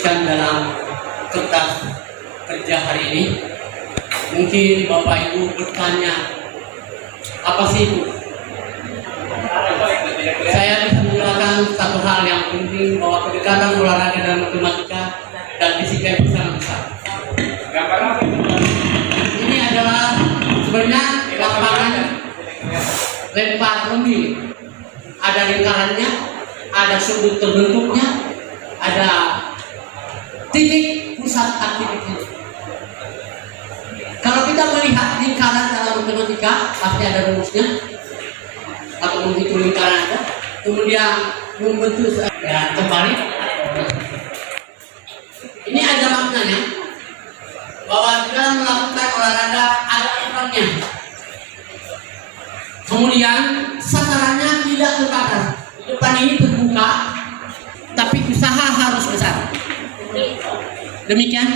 tuliskan dalam kertas kerja hari ini. Mungkin Bapak Ibu bertanya, apa sih itu? Saya bisa menggunakan satu hal yang penting, bahwa kedekatan olahraga dan matematika dan fisika itu sangat besar. Ini adalah sebenarnya lapangan lempar remi. Ada lingkarannya, ada sudut terbentuknya, ada titik pusat aktivitas. Kalau kita melihat lingkaran dalam matematika, pasti ada rumusnya atau menghitung lingkaran ada, kemudian membentuk ya, kembali. Ini ada maknanya bahwa dalam melakukan olahraga ada aturannya. Kemudian sasarannya tidak terbatas. Depan ini terbuka, tapi usaha harus besar. Demikian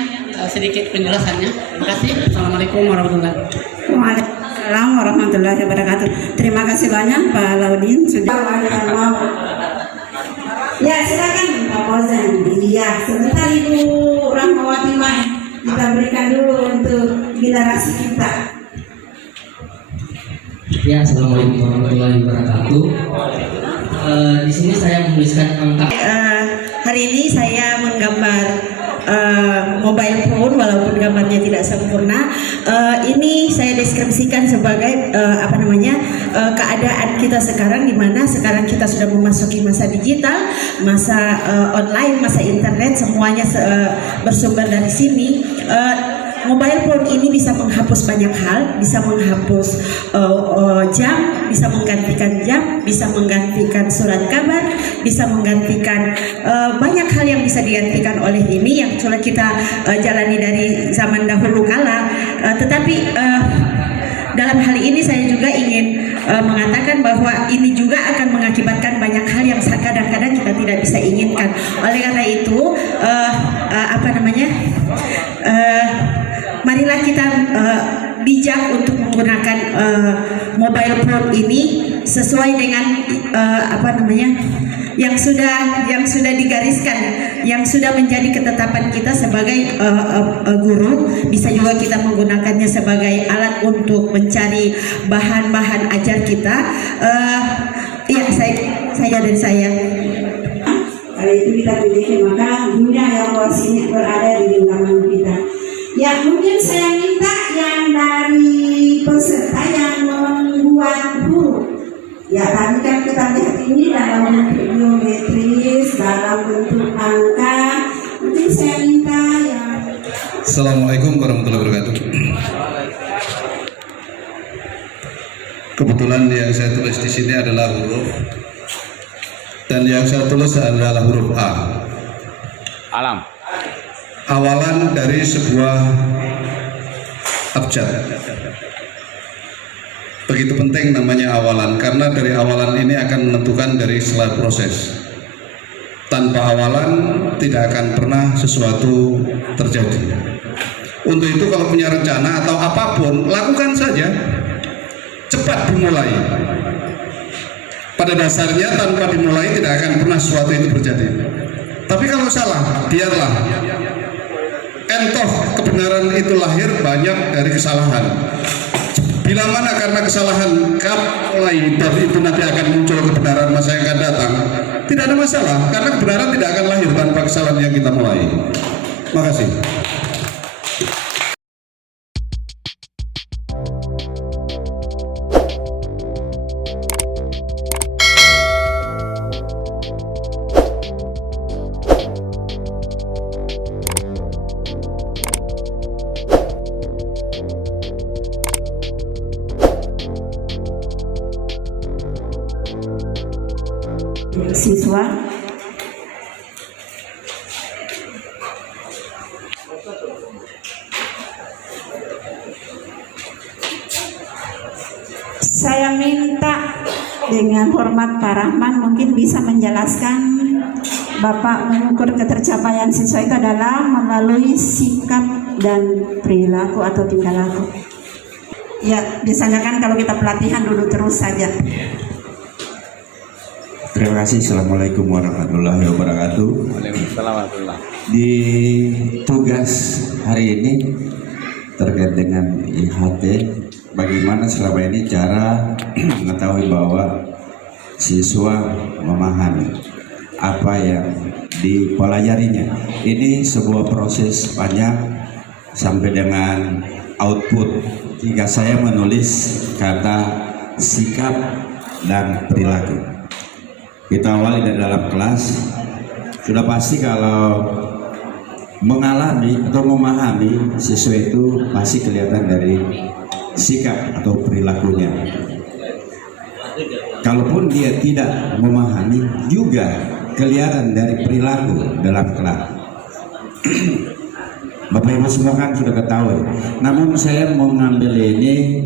sedikit penjelasannya. Terima kasih. Assalamualaikum warahmatullahi wabarakatuh. Waalaikumsalam warahmatullahi wabarakatuh. Terima kasih banyak Pak Laudin sudah ya, silakan Pak Fauzan. Iya, sebentar Ibu Rahmawati Mai, kita berikan dulu untuk generasi kita. Ya, assalamualaikum warahmatullahi wabarakatuh. Di sini saya menuliskan angka. Hari ini saya menggambar mobile phone, walaupun gambarnya tidak sempurna. Ini saya deskripsikan sebagai keadaan kita sekarang, di mana sekarang kita sudah memasuki masa digital, masa online, masa internet, semuanya bersumber dari sini. Mobile phone ini bisa menghapus banyak hal, bisa menghapus jam, bisa menggantikan jam, bisa menggantikan surat kabar, bisa menggantikan banyak hal yang bisa digantikan oleh ini yang sudah kita jalani dari zaman dahulu kala. Tetapi dalam hal ini saya juga ingin mengatakan bahwa ini juga akan mengakibatkan banyak hal yang kadang-kadang kita tidak bisa inginkan. Oleh karena itu, marilah kita bijak untuk menggunakan mobile phone ini sesuai dengan yang sudah digariskan, yang sudah menjadi ketetapan kita sebagai guru. Bisa juga kita menggunakannya sebagai alat untuk mencari bahan-bahan ajar kita. Saya dan saya. Kalau itu kita pilih, maka dunia yang luas ini berada di genggaman kita. Ya, mungkin saya minta yang dari peserta yang membuat huruf. Ya, tadi kan kita lihat ini dalam bentuk geometris, dalam bentuk angka. Mungkin saya minta yang. Assalamualaikum warahmatullahi wabarakatuh. Kebetulan yang saya tulis di sini adalah huruf, dan yang saya tulis adalah huruf A. Alam. Awalan dari sebuah abjad. Begitu penting namanya awalan, karena dari awalan ini akan menentukan dari selai proses. Tanpa awalan tidak akan pernah sesuatu terjadi. Untuk itu kalau punya rencana atau apapun, lakukan saja. Cepat dimulai. Pada dasarnya tanpa dimulai tidak akan pernah sesuatu itu terjadi. Tapi kalau salah, biarlah. Entoh kebenaran itu lahir banyak dari kesalahan. Bila mana karena kesalahan mulai dari itu nanti akan muncul kebenaran masa yang akan datang, tidak ada masalah, karena kebenaran tidak akan lahir tanpa kesalahan yang kita mulai. Terima kasih. Siswa, saya minta dengan hormat Pak Rahman mungkin bisa menjelaskan Bapak mengukur ketercapaian siswa itu adalah melalui sikap dan perilaku atau tingkah laku. Ya, biasanya kan kalau kita pelatihan duduk terus saja. Terima kasih. Assalamualaikum warahmatullahi wabarakatuh. Waalaikumsalam warahmatullahi. Di tugas hari ini terkait dengan IHT, bagaimana selama ini cara mengetahui bahwa siswa memahami apa yang dipelajarinya. Ini sebuah proses panjang sampai dengan output. Jika saya menulis kata sikap dan perilaku, kita awali dari dalam kelas. Sudah pasti kalau mengalami atau memahami siswa itu pasti kelihatan dari sikap atau perilakunya. Kalaupun dia tidak memahami juga kelihatan dari perilaku dalam kelas. Bapak Ibu semua kan sudah ketahui. Namun saya mau mengambil ini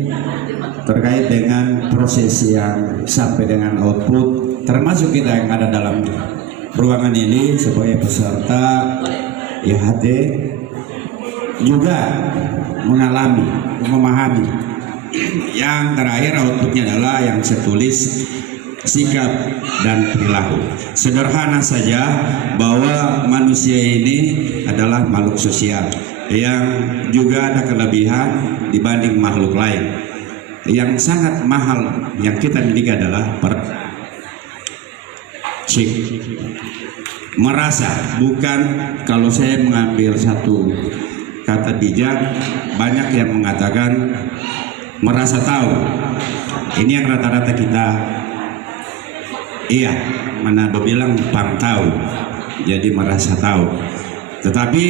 terkait dengan proses yang sampai dengan output, termasuk kita yang ada dalam ruangan ini sebagai peserta IHT juga mengalami, memahami. Yang terakhir outputnya adalah yang saya tulis sikap dan perilaku. Sederhana saja bahwa manusia ini adalah makhluk sosial yang juga ada kelebihan dibanding makhluk lain. Yang sangat mahal yang kita miliki adalah merasa. Bukan, kalau saya mengambil satu kata bijak, banyak yang mengatakan merasa tahu. Ini yang rata-rata kita iya, mana bilang pang tahu, jadi merasa tahu. Tetapi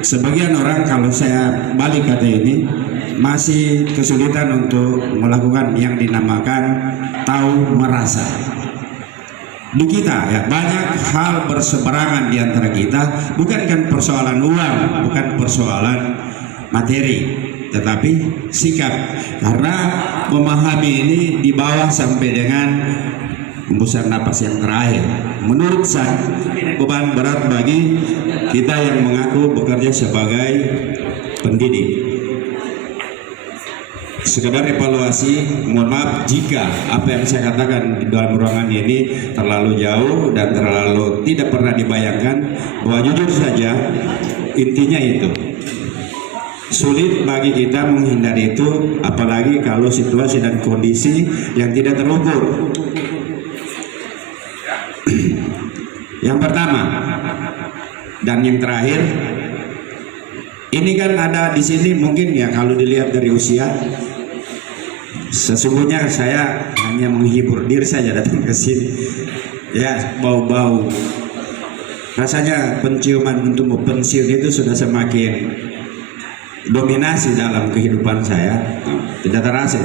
sebagian orang, kalau saya balik kata ini, masih kesulitan untuk melakukan yang dinamakan tahu merasa. Di kita ya banyak hal berseberangan di antara kita, bukan kan persoalan uang, bukan persoalan materi, tetapi sikap. Karena memahami ini di bawah sampai dengan hembusan napas yang terakhir. Menurut saya beban berat bagi kita yang mengaku bekerja sebagai pendidik. Sekedar evaluasi, mohon maaf jika apa yang saya katakan di dalam ruangan ini terlalu jauh dan terlalu tidak pernah dibayangkan, bahwa jujur saja intinya itu sulit bagi kita menghindari itu, apalagi kalau situasi dan kondisi yang tidak terukur. Yang pertama dan yang terakhir, ini kan ada di sini mungkin ya, kalau dilihat dari usia, sesungguhnya saya hanya menghibur diri saja datang ke sini. Ya, bau-bau rasanya penciuman untuk pensiun itu sudah semakin dominasi dalam kehidupan saya, tidak terasa.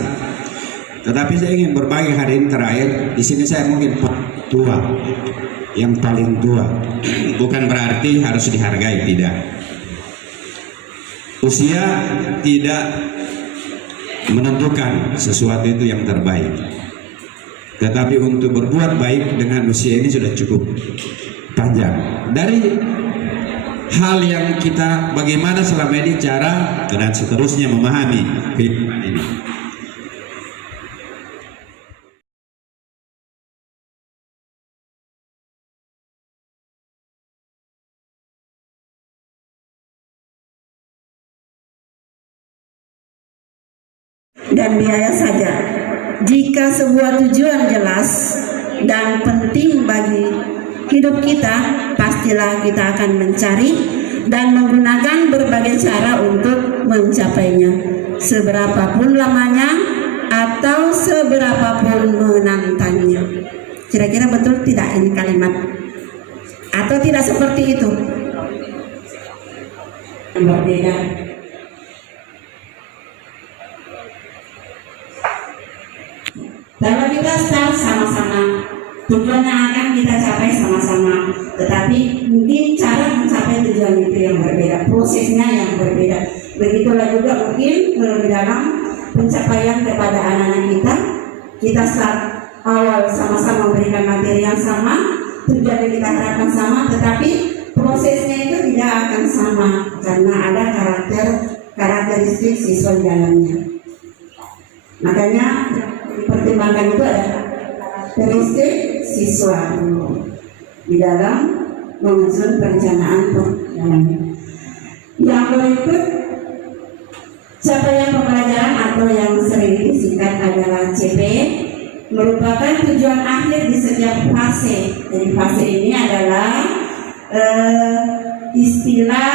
Tetapi saya ingin berbagi hari ini terakhir. Di sini saya mungkin tua, yang paling tua. Bukan berarti harus dihargai, tidak. Usia tidak menentukan sesuatu itu yang terbaik. Tetapi untuk berbuat baik dengan usia ini sudah cukup panjang. Dari hal yang kita bagaimana selama ini cara dan seterusnya memahami kehidupan ini. Dan biaya saja. Jika sebuah tujuan jelas dan penting bagi hidup kita, pastilah kita akan mencari dan menggunakan berbagai cara untuk mencapainya. Seberapapun lamanya atau seberapapun menantangnya. Kira-kira betul tidak ini kalimat? Atau tidak seperti itu? Berbeda. Kalau kita start sama-sama, tujuannya akan kita capai sama-sama, tetapi mungkin cara mencapai tujuan itu yang berbeda, prosesnya yang berbeda. Begitulah juga mungkin lebih dalam pencapaian kepada anak-anak kita. Kita start awal sama-sama memberikan materi yang sama, tujuan yang kita harapkan sama, tetapi prosesnya itu tidak akan sama karena ada karakteristik siswa di dalamnya. Makanya dipertimbangkan itu ada karakteristik siswa di dalam menyusun perencanaan pembelajaran. Yang berikut capaian pembelajaran atau yang sering disingkat adalah CP merupakan tujuan akhir di setiap fase. Jadi fase ini adalah istilah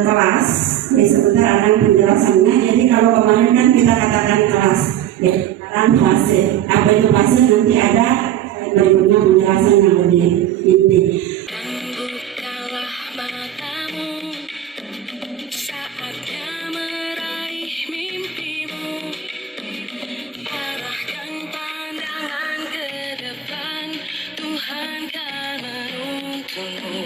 kelas. Ya, sebentar akan penjelasannya. Jadi kalau kemarin kan kita katakan kelas, ya sekarang fase. Apa itu fase nanti ada berikutnya penjelasan yang lebih inti. Bukalah matamu, saatnya meraih mimpimu. Arahkan pandangan ke depan, Tuhan kan menuntunmu.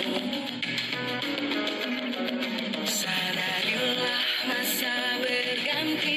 Sadarilah masa berganti.